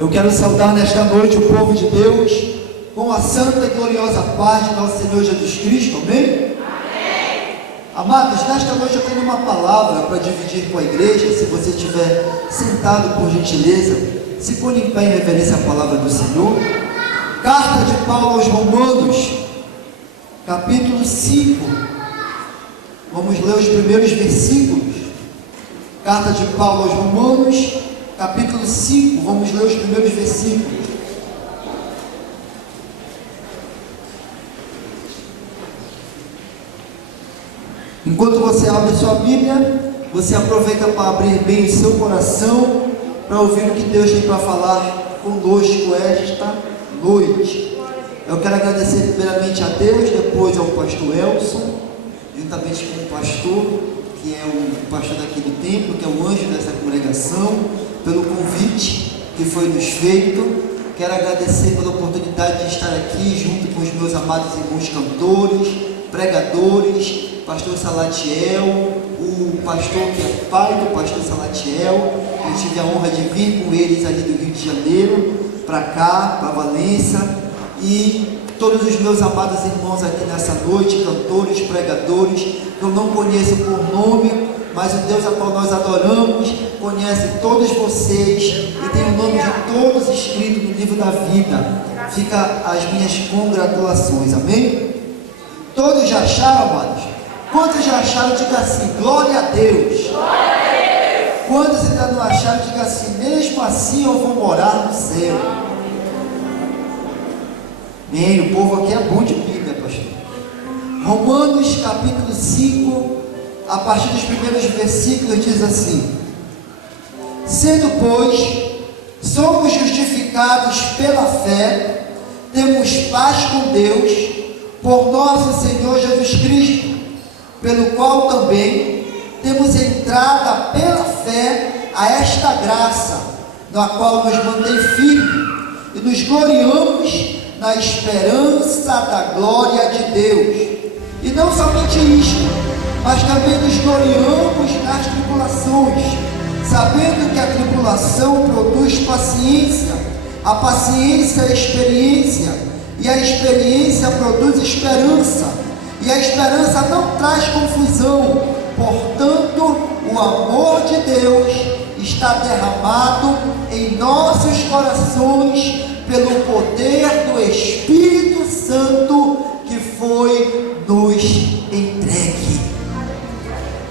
Eu quero saudar nesta noite o povo de Deus com a santa e gloriosa paz de nosso Senhor Jesus Cristo, amém? Amém. Amados, nesta noite eu tenho uma palavra para dividir com a igreja. Se você estiver sentado, por gentileza, se põe em pé em reverência à palavra do Senhor. Carta de Paulo aos Romanos, capítulo 5. Vamos ler os primeiros versículos. Carta de Paulo aos Romanos, capítulo 5, vamos ler os primeiros versículos. Enquanto você abre sua Bíblia, você aproveita para abrir bem o seu coração, para ouvir o que Deus tem para falar conosco esta noite. Eu quero agradecer primeiramente a Deus, depois ao pastor Elson, juntamente com o pastor, que é o pastor daqui do templo, que é o anjo dessa congregação, pelo convite que foi nos feito. Quero agradecer pela oportunidade de estar aqui junto com os meus amados irmãos cantores, pregadores, pastor Salatiel, o pastor que é pai do pastor Salatiel. Eu tive a honra de vir com eles ali do Rio de Janeiro para cá, para Valença, e todos os meus amados irmãos aqui nessa noite, cantores, pregadores, que eu não conheço por nome, mas o Deus a qual nós adoramos conhece todos vocês e tem o nome de todos escrito no livro da vida. Fica as minhas congratulações, amém? Todos já acharam, amados? Quantos já acharam? Diga assim, glória a Deus. Glória a Deus. Quantos ainda não acharam? Diga assim, mesmo assim eu vou morar no céu. Bem, o povo aqui é bom de Bíblia, pastor. Romanos capítulo 5, a partir dos primeiros versículos, diz assim: sendo, pois, somos justificados pela fé, temos paz com Deus, por nosso Senhor Jesus Cristo, pelo qual também temos entrada pela fé a esta graça, na qual nos mantém firme, e nos gloriamos na esperança da glória de Deus. E não somente isto, mas também nos gloriamos nas tribulações, sabendo que a tribulação produz paciência, a paciência é experiência, e a experiência produz esperança, e a esperança não traz confusão. Portanto, o amor de Deus está derramado em nossos corações pelo poder do Espírito Santo que foi nos entregue.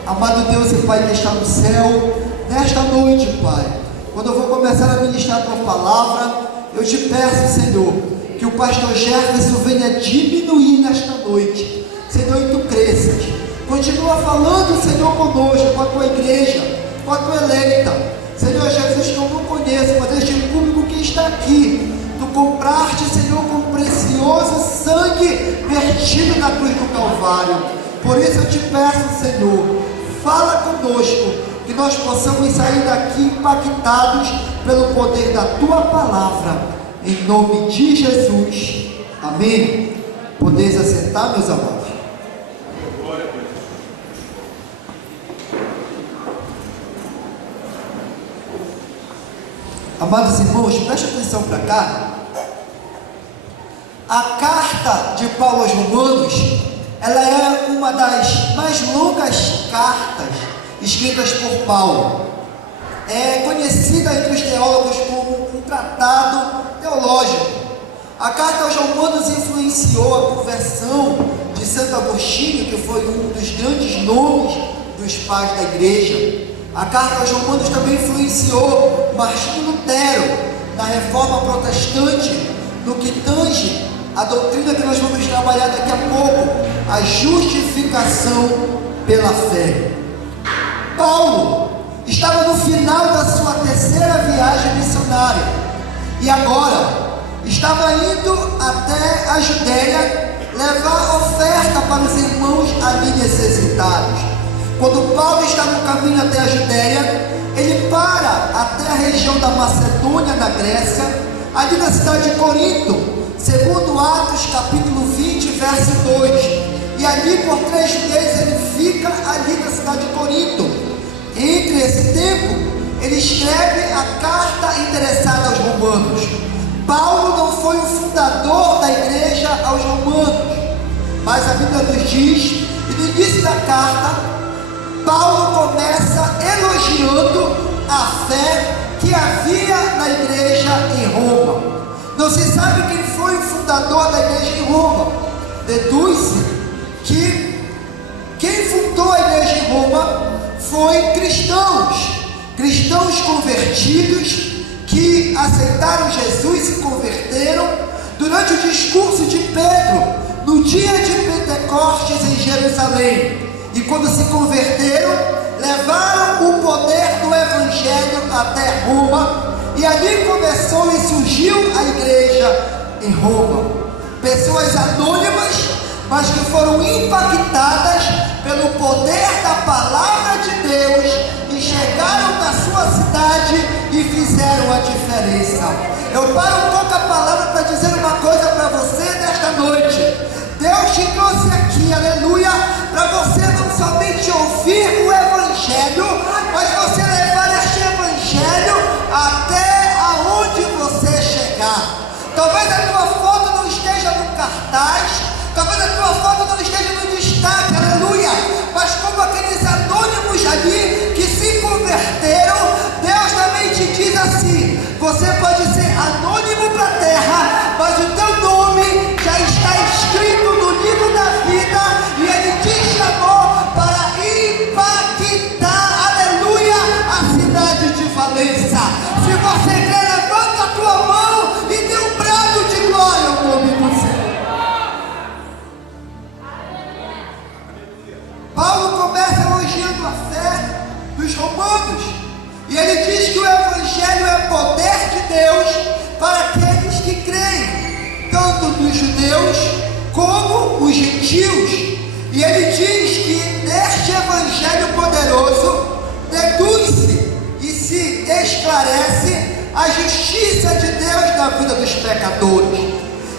Amado Deus e Pai que está no céu, nesta noite, Pai, quando eu vou começar a ministrar a Tua palavra, eu te peço, Senhor, que o pastor Jefferson venha diminuir nesta noite, Senhor, e Tu cresças. Continua falando, Senhor, conosco, com a Tua igreja, com a Tua eleita, Senhor Jesus, que eu não conheço, mas este público que está aqui, Tu compraste, Senhor, com precioso sangue vertido na cruz do Calvário. Por isso eu te peço, Senhor, fala conosco, que nós possamos sair daqui impactados pelo poder da Tua palavra, em nome de Jesus, amém? Podeis assentar, meus amados. Amados irmãos, preste atenção para cá. A carta de Paulo aos Romanos, ela é uma das mais longas cartas escritas por Paulo. É conhecida entre os teólogos como um tratado teológico. A carta aos Romanos influenciou a conversão de Santo Agostinho, que foi um dos grandes nomes dos pais da igreja. A carta aos Romanos também influenciou Martinho Lutero na reforma protestante, no que tange a doutrina que nós vamos trabalhar daqui a pouco, a justificação pela fé. Paulo estava no final da sua terceira viagem missionária e agora estava indo até a Judéia levar oferta para os irmãos ali necessitados. Quando Paulo está no caminho até a Judéia, ele para até a região da Macedônia, na Grécia, ali na cidade de Corinto, segundo Atos capítulo 20, verso 2, e ali por 3 meses ele fica ali na cidade de Corinto. Entre esse tempo, ele escreve a carta endereçada aos romanos. Paulo não foi o fundador da igreja aos romanos, mas a Bíblia nos diz, e no início da carta, Paulo começa elogiando a fé que havia na igreja em Roma. Não se sabe quem foi o fundador da igreja em Roma. Deduz-se que quem fundou a igreja em Roma foi cristãos convertidos que aceitaram Jesus e se converteram durante o discurso de Pedro no dia de Pentecostes em Jerusalém. E quando se converteram, levaram o poder do Evangelho até Roma, e ali começou e surgiu a igreja em Roma. Pessoas anônimas, mas que foram impactadas pelo poder da palavra de Deus e chegaram na sua cidade e fizeram a diferença. Eu paro um pouco a palavra para dizer uma coisa para você nesta noite. Deus te trouxe aqui, aleluia, para você não somente ouvir o Evangelho, mas você levar este Evangelho até aonde você chegar. Talvez a tua foto não esteja no cartaz, talvez a tua foto não esteja no destaque, aleluia, mas como aqueles anônimos ali que se converteram, Deus também te diz assim: você pode ser anônimo para a terra, mas o teu nome já está escrito no livro da vida, e Ele te chamou para impactar, aleluia, a cidade de Valença. Se você crê, levanta a tua mão e dê um brado de glória ao nome do Senhor. Paulo começa elogiando a fé dos romanos, e ele diz que o Evangelho é poder de Deus para aqueles que creem, tanto dos judeus como os gentios. E ele diz que neste Evangelho poderoso deduz-se e se esclarece a justiça de Deus na vida dos pecadores.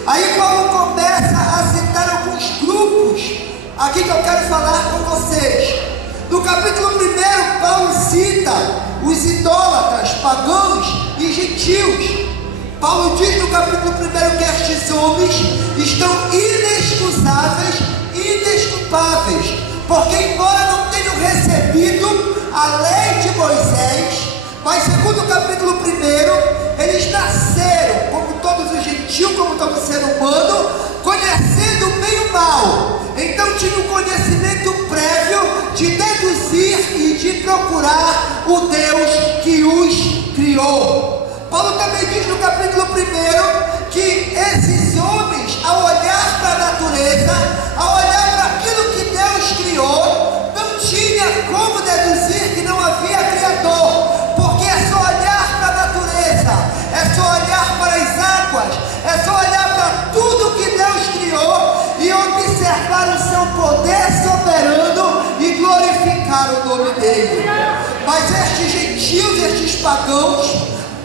Aí Paulo começa a citar alguns grupos aqui que eu quero falar com vocês. No capítulo 1, Paulo cita os idólatras, pagãos e gentios. Paulo diz no capítulo 1 que estes homens estão inexcusáveis e indesculpáveis, porque embora não tenham recebido a lei de Moisés, mas segundo o capítulo 1, eles nasceram, como todos os gentios, como todo ser humano, conhecendo o bem e o mal. Então tinha um conhecimento prévio de deduzir e de procurar o Deus que os criou. Paulo também diz no capítulo 1 que esses homens, ao olhar para a natureza, ao olhar para aquilo que Deus criou, não tinha como deduzir que não havia Criador, porque é só olhar para a natureza, é só olhar para as águas, é só olhar para tudo que Deus criou e observar o seu poder soberano e glorificar o nome dele. Mas estes gentios, estes pagãos,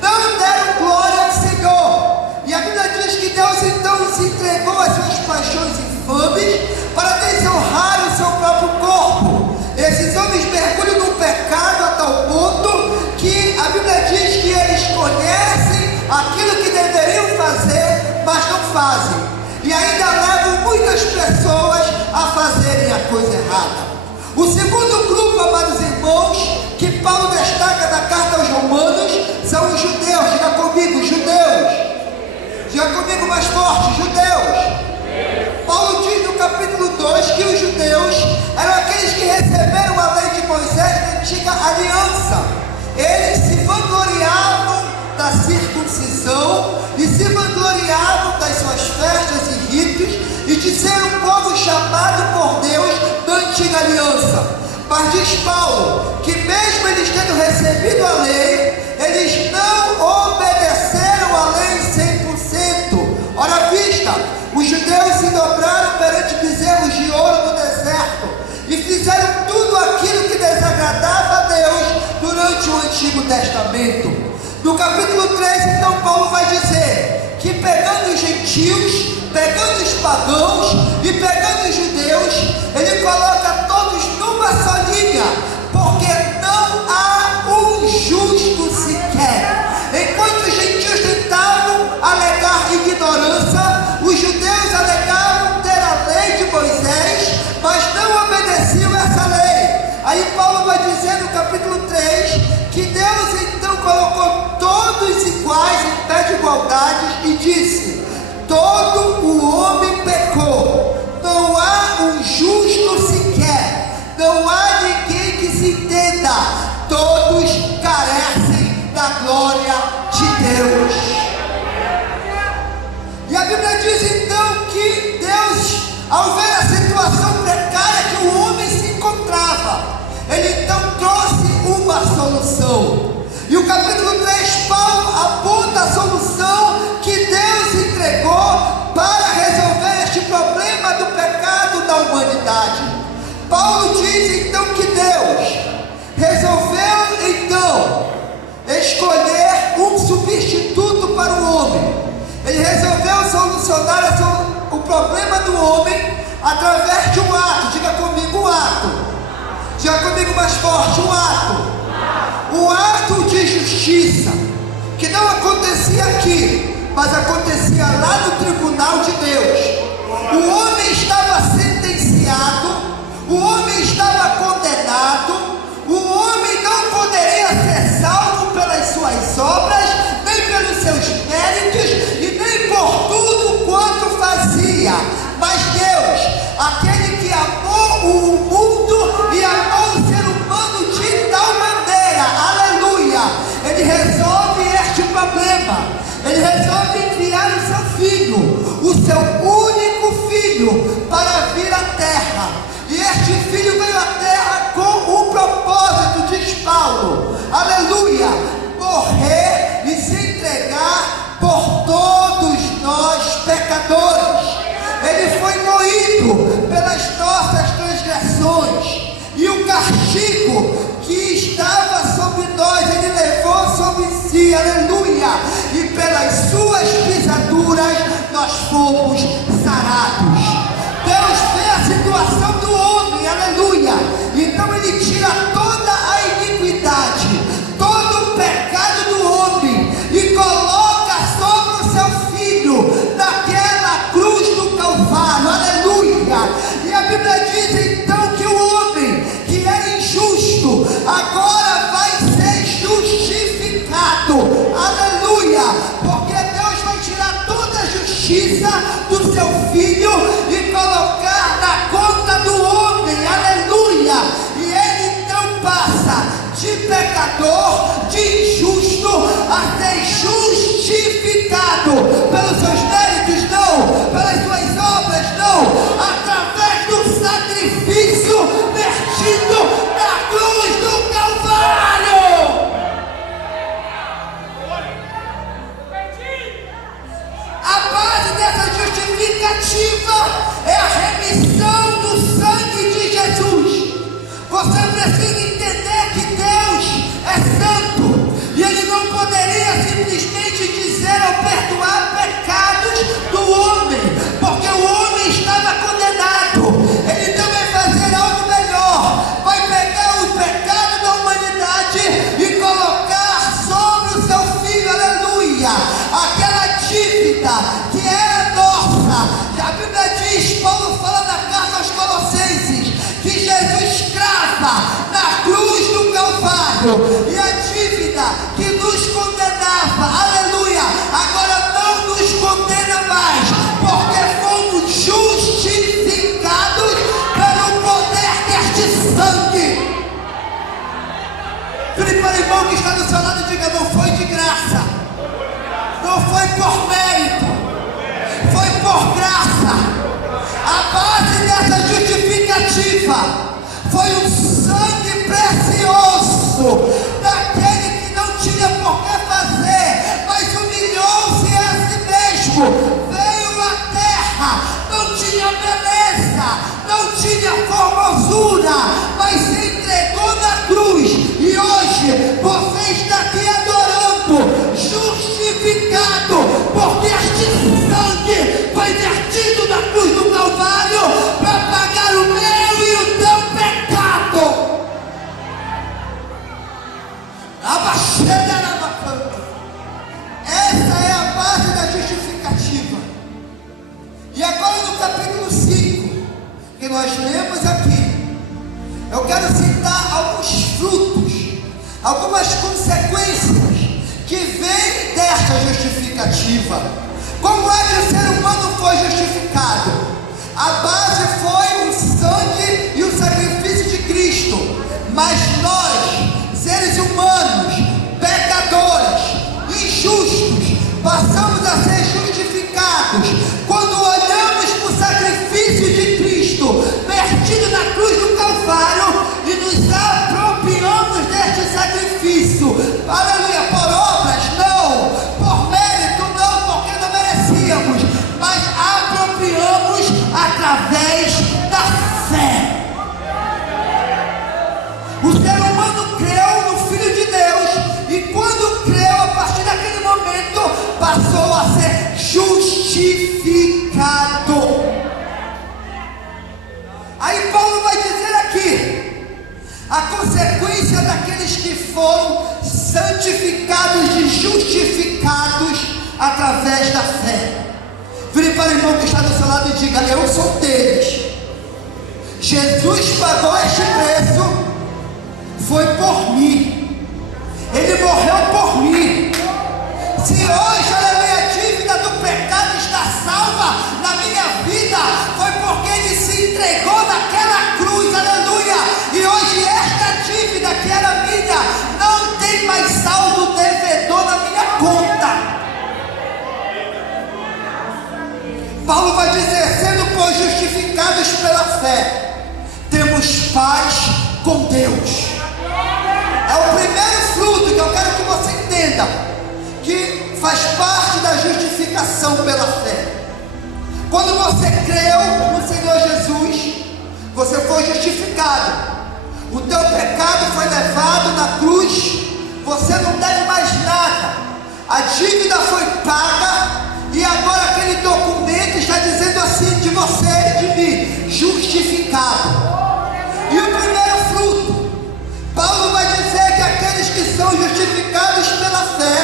não deram glória ao Senhor. E a Bíblia diz que Deus então se entregou às suas paixões infames para desonrar o seu próprio corpo. Esses homens mergulham no pecado a tal ponto que a Bíblia diz que eles conhecem aquilo que deveriam fazer, mas não fazem, e ainda levam muitas pessoas a fazerem a coisa errada. O segundo grupo, amados irmãos, que Paulo destaca na carta aos Romanos, são os judeus. Diga comigo, judeus. Diga comigo mais forte, judeus. Paulo diz no capítulo 2 que os judeus eram aqueles que receberam a lei de Moisés na antiga aliança. Eles se vangloriavam da circuncisão e se vangloriavam das suas festas e ritos e de ser um povo chamado por Deus da antiga aliança. Mas diz Paulo que mesmo eles tendo recebido a lei, eles não obedeceram a lei 100%. Ora vista, os judeus se dobraram perante bezerros de ouro no deserto e fizeram tudo aquilo que desagradava a Deus durante o Antigo Testamento. No capítulo 3, então, Paulo vai dizer que pegando os gentios, pegando os pagãos e pegando os judeus, ele coloca todos numa só linha, porque não há um justo todo o homem pecou, não há um justo sequer, não há ninguém que se entenda, todos carecem da glória de Deus. E a Bíblia diz então que Deus, ao ver a situação precária que o homem se encontrava, Ele então trouxe uma solução. E o capítulo 3, Paulo aponta a solução que Deus entregou para resolver este problema do pecado da humanidade. Paulo diz então que Deus resolveu então escolher um substituto para o homem. Ele resolveu solucionar o problema do homem através de um ato. Diga comigo, um ato. Diga comigo mais forte, um ato. Um ato de justiça, que não acontecia aqui, mas acontecia lá no tribunal de Deus. O homem estava sentenciado, o homem estava condenado, o homem não poderia ser salvo pelas suas obras, nem pelos seus méritos, e nem por tudo quanto fazia. Mas Deus, aquele que amou o mundo e amou o ser humano de tal maneira, aleluia, Ele resolve este problema. Ele resolve enviar o seu filho, o seu único filho, para vir à terra. E este filho veio à terra com o propósito, diz Paulo, aleluia, morrer e se entregar por todos nós pecadores. Ele foi moído pelas nossas transgressões, e o castigo que estava sobre nós, Ele levou sobre si, aleluia, e pelas suas pisaduras nós fomos sarados. Deus vê a situação do homem, aleluia, então Ele tira toda a iniquidade, todo o pecado do homem, e coloca sobre o seu filho, naquela cruz do Calvário, aleluia. E a Bíblia diz então que o homem que era injusto, agora vai ser justificado, aleluia, porque Deus vai tirar toda a justiça do seu filho e colocar na conta do homem, aleluia, e ele então passa de pecador, de injusto, a ser justificado pelos seus méritos, não, pelas suas obras, não, através do sacrifício vertido na cruz do Calvário. A base dessa justificativa é a remissão do sangue de Jesus. Você precisa entender que Deus é santo, e Ele não poderia simplesmente dizer ou perdoar pecados do homem, porque o homem estava condenado. Ele então vai fazer algo melhor, vai pegar o pecado da humanidade e colocar sobre o seu filho, aleluia, aquela dívida que era nossa. A Bíblia diz, Paulo fala na carta aos Colossenses, que Jesus crava na cruz do Calvário, e a dívida que nos condenava, aleluia, agora não nos condena mais, porque fomos justificados pelo poder deste sangue. Felipe, para o irmão que está do seu lado, diga: não foi de graça, não foi por mérito, foi por graça. A base dessa justificativa foi um sangue precioso daquele que não tinha por que fazer, mas humilhou-se a si mesmo, veio à terra, não tinha beleza, não tinha formosura, mas se entregou na cruz. E hoje você está aqui adorando, justificado, porque este sangue foi vertido na cruz do Calvário para pagar o meu e o teu pecado. Essa é a base da justificativa. E agora no capítulo 5, que nós lemos aqui, eu quero citar alguns frutos, algumas consequências que vêm desta justificativa. Como é que o ser humano foi justificado? A base foi o sangue e o sacrifício de Cristo. Mas nós, seres humanos, pecadores, injustos, passamos a ser justificados quando olhamos para o sacrifício de Cristo vertido na cruz do Calvário e nos apropriamos deste sacrifício. Aleluia, por obras não, por mérito não, porque não merecíamos, mas apropriamos através da fé. O ser humano creu no Filho de Deus, e quando creu, a partir daquele momento, passou a ser justificado. Aí Paulo vai dizer aqui, a consequência daqueles que foram santificados e justificados através da fé. Vire para o irmão que está do seu lado e diga: eu sou deles. Jesus pagou este preço, foi por mim, Ele morreu por mim. Se hoje, aleluia, a dívida do pecado está salva na minha vida, foi porque Ele se entregou naquela cruz, aleluia. E hoje esta dívida que era minha, não tem mais saldo devedor na minha conta. Paulo vai dizer: sendo pois justificados pela fé, temos paz com Deus. É o primeiro fruto que eu quero que você entenda, que faz parte da justificação pela fé. Quando você creu no Senhor Jesus, você foi justificado. O teu pecado foi levado na cruz, você não deve mais nada, a dívida foi paga, e agora aquele documento está dizendo assim de você e de mim: justificado. E o primeiro fruto, Paulo vai dizer que aqueles que são justificados pela fé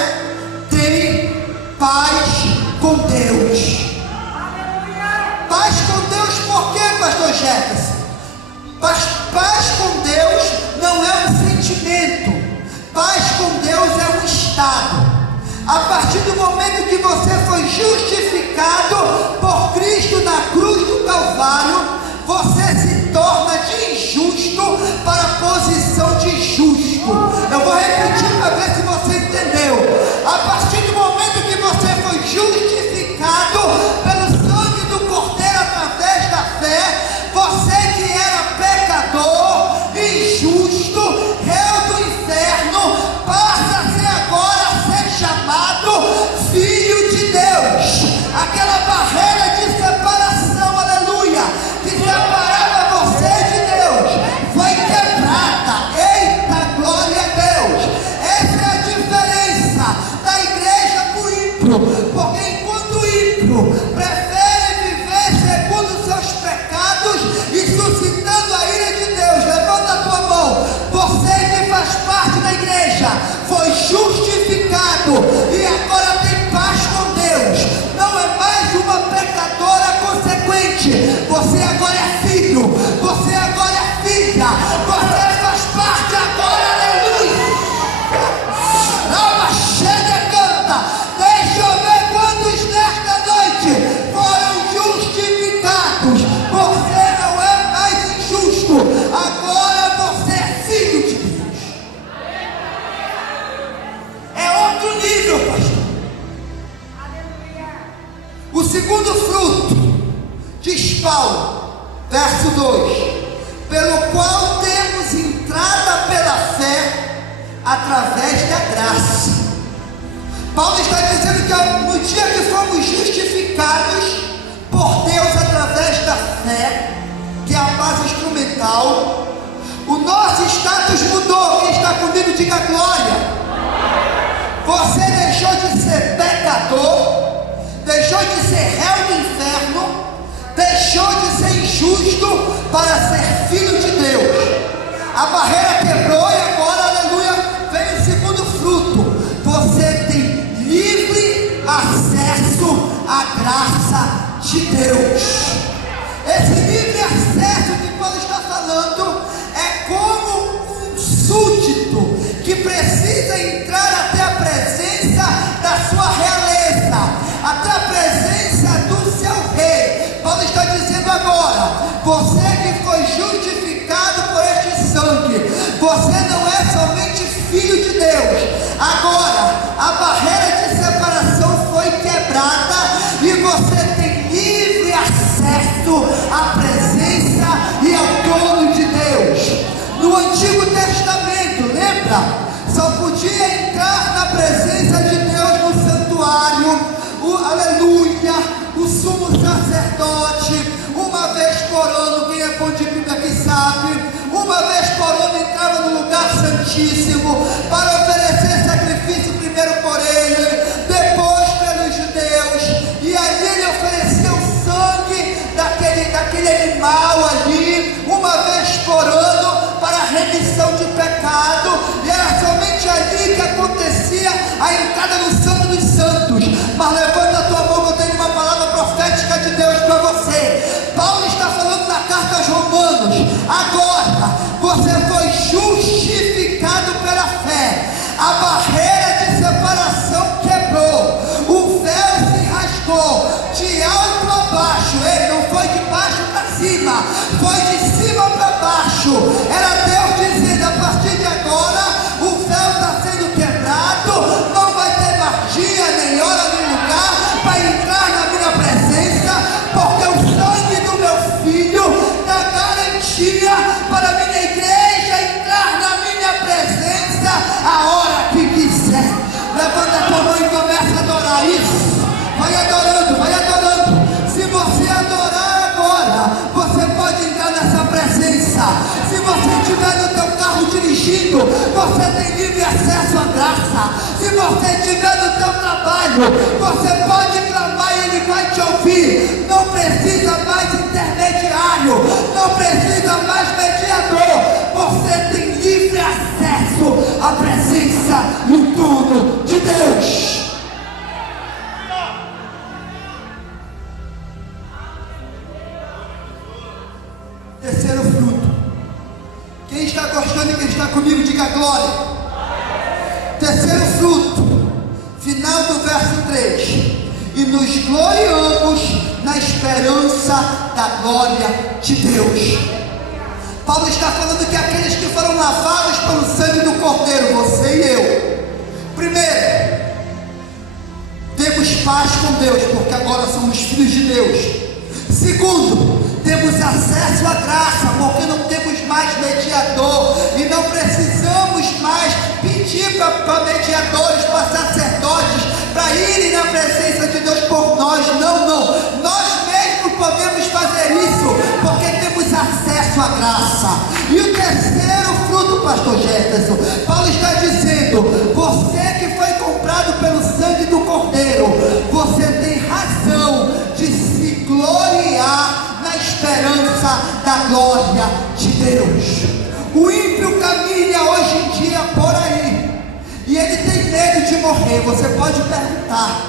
têm paz com Deus. Paz com Deus por quê, pastor Jefferson? Paz com Deus não é um sentimento, paz com Deus é um estado. A partir do momento que você foi justificado por Cristo na cruz do Calvário, você se torna de injusto para a posição de justo. Eu vou repetir para ver se você entendeu. A partir do momento que você foi justificado pelo sangue do Cordeiro através da fé, você que era pecador, injusto, réu do inferno, passa a ser agora chamado Filho de Deus. Aquela barreira de separação, aleluia, que separava você de Deus, foi quebrada. Eita, glória a Deus. Essa é a diferença da igreja para o ímpio, porque enquanto o ímpio prefere viver segundo seus pecados e suscitando a ira de Deus, levanta a tua mão. Você que faz parte da igreja foi justificado e agora tem paz com Deus. Não é mais uma pecadora consequente. Você agora é filho, você agora é filha, você faz parte agora, aleluia. Alma cheia canta. Deixa eu ver quantos nesta noite foram justificados. Você não é mais injusto, agora você é filho de Deus. É outro nível, pastor. O segundo fruto, diz Paulo, verso 2: pelo qual temos entrada pela fé através da graça. Paulo está dizendo que no dia que fomos justificados por Deus através da fé, que é a base instrumental, o nosso status mudou. Quem está comigo, diga glória. Você deixou de ser pecador, deixou de ser réu do inferno, deixou de ser injusto para ser filho de Deus. A barreira quebrou e agora, aleluia, vem o segundo fruto. Você tem livre acesso à graça de Deus. Esse livre acesso que Paulo está falando é como um súdito que precisa entrar até a presença da sua realeza, até a presença você que foi justificado por este sangue, você não é somente filho de Deus. Agora, a barreira de separação foi quebrada e você tem livre acesso à presença e ao trono de Deus. No Antigo Testamento, lembra? Só podia entrar na presença de Deus no santuário, aleluia, o sumo sacerdote, uma vez por ano. Quem é bom de Bíblia que sabe, uma vez por ano entrava no lugar santíssimo para oferecer sacrifício, primeiro por ele, depois pelos judeus, e ali ele oferecia o sangue daquele animal ali, uma vez por ano, para a remissão de pecado, e era somente ali que acontecia a entrada no Santo dos Santos. Mas levanta a tua mão, eu tenho uma palavra profética de Deus para você. Paulo está falando na carta aos Romanos: agora você foi justificado pela fé, a barreira de separação quebrou, o véu se rasgou, de alto a baixo. Ele não foi de baixo para cima, foi de cima para baixo. Era Deus dizendo: a partir de agora o véu está sendo quebrado, não vai ter mais dia, nem hora, nem lugar para entrar na minha presença, porque o sangue do meu filho dá garantia para a minha igreja entrar na minha presença a hora que quiser. Levanta a tua mão e começa a adorar isso. Vai adorando, vai adorando. Se você adorar agora, você pode entrar nessa presença. Se você estiver no teu carro dirigindo, você tem livre acesso à graça. Se você estiver no teu trabalho, você pode clamar e ele vai te ouvir. Não precisa mais intermediário, não precisa mais mediador. Você tem livre acesso à presença e o trono de Deus. Terceiro fruto. Quem está gostando e quem está comigo, diga glória. Terceiro fruto, final do verso 3: e nos gloriamos na esperança da glória de Deus. Paulo está falando que aqueles que foram lavados pelo sangue do Cordeiro, você e eu, primeiro, temos paz com Deus, porque agora somos filhos de Deus. Segundo, temos acesso à graça, porque não temos mais mediador e não precisamos mais pedir para mediadores, para sacerdotes, para irem na presença de Deus por nós. Não, nós mesmos podemos fazer isso, porque temos acesso à graça. E o terceiro fruto, pastor Jefferson, Paulo está dizendo: você que foi comprado pelo sangue do Cordeiro, você tem razão de se gloriar na esperança da glória de Deus. O ímpio caminha hoje em dia por aí e ele tem medo de morrer. Você pode perguntar: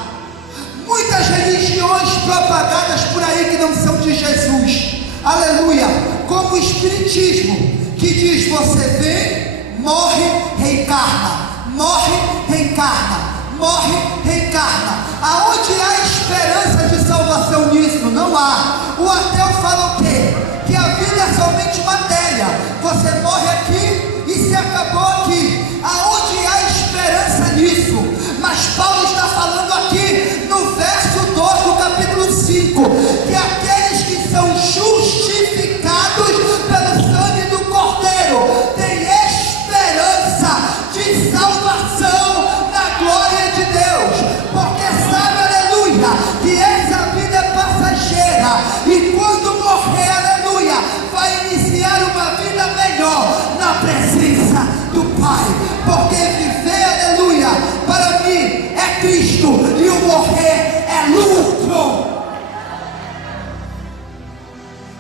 muitas religiões propagadas por aí que não são de Jesus, aleluia, como o Espiritismo, que diz: você vem, morre, reencarna, morre, reencarna, morre, reencarna. Aonde há esperança de salvação nisso? Não há. O ateu fala o quê? Que a vida é somente matéria. Você morre aqui e se acabou aqui. Aonde há esperança nisso? Mas Paulo está falando aqui no verso 2 do capítulo 5, que aqueles que são justificados pelo sangue do Cordeiro têm esperança de salvação na glória de Deus. Porque sabe, aleluia, que essa vida é passageira e quando morrer, aleluia, vai iniciar uma vida melhor na presença do Pai. Porque viver, aleluia, para mim é Cristo e o morrer é lucro.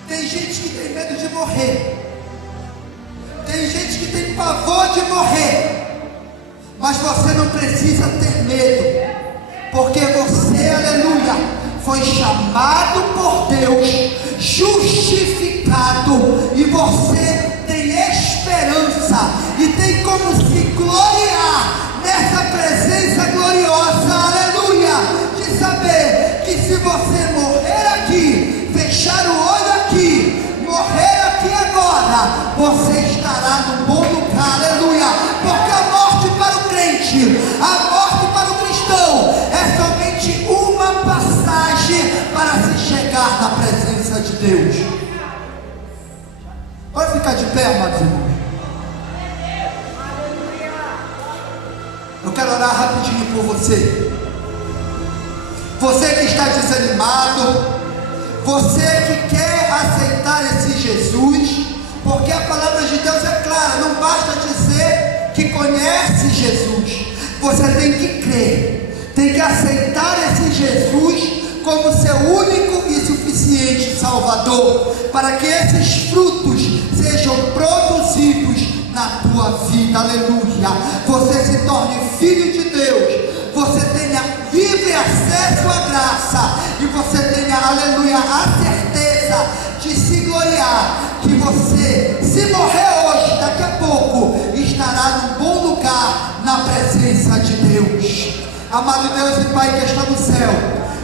Tem gente que tem medo de morrer, tem gente que tem pavor de morrer, mas você não precisa ter medo, porque você, aleluia, foi chamado por Deus, justificado, e você tem esperança e tem como se gloriar nessa presença gloriosa, aleluia, de saber que se você morrer aqui, fechar o olho aqui, você estará num bom lugar, aleluia, porque a morte para o crente, a morte para o cristão, é somente uma passagem para se chegar na presença de Deus. Pode ficar de pé, amados irmãos. Eu quero orar rapidinho por você. Você que está desanimado, você que quer aceitar esse Jesus, porque a palavra de Deus é clara, não basta dizer que conhece Jesus, você tem que crer, tem que aceitar esse Jesus como seu único e suficiente Salvador, para que esses frutos sejam produzidos na tua vida, aleluia. Você se torne filho de Deus, você tenha livre acesso à graça, e você tenha, aleluia, a certeza de se gloriar, que você, se morrer hoje, daqui a pouco, estará num bom lugar na presença de Deus. Amado Deus e Pai que está no céu,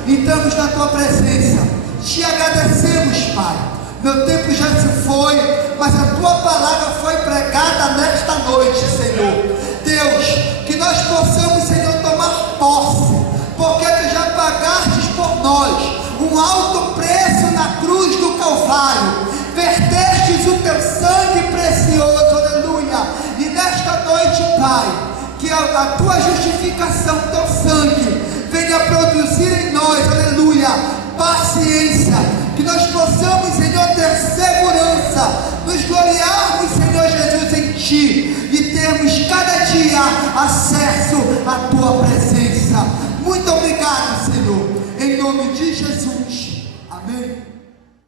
entramos na tua presença, te agradecemos, Pai. Meu tempo já se foi, mas a tua palavra foi pregada nesta noite, Senhor. Deus, que nós possamos, Senhor, tomar posse, porque tu já pagastes por nós um alto preço na cruz do Calvário, vertestes o teu sangue precioso, aleluia. E nesta noite, Pai, que a tua justificação, teu sangue, venha produzir em nós, aleluia, paciência, que nós possamos, Senhor, ter segurança, nos gloriarmos, Senhor Jesus, em Ti, e termos cada dia acesso à Tua presença.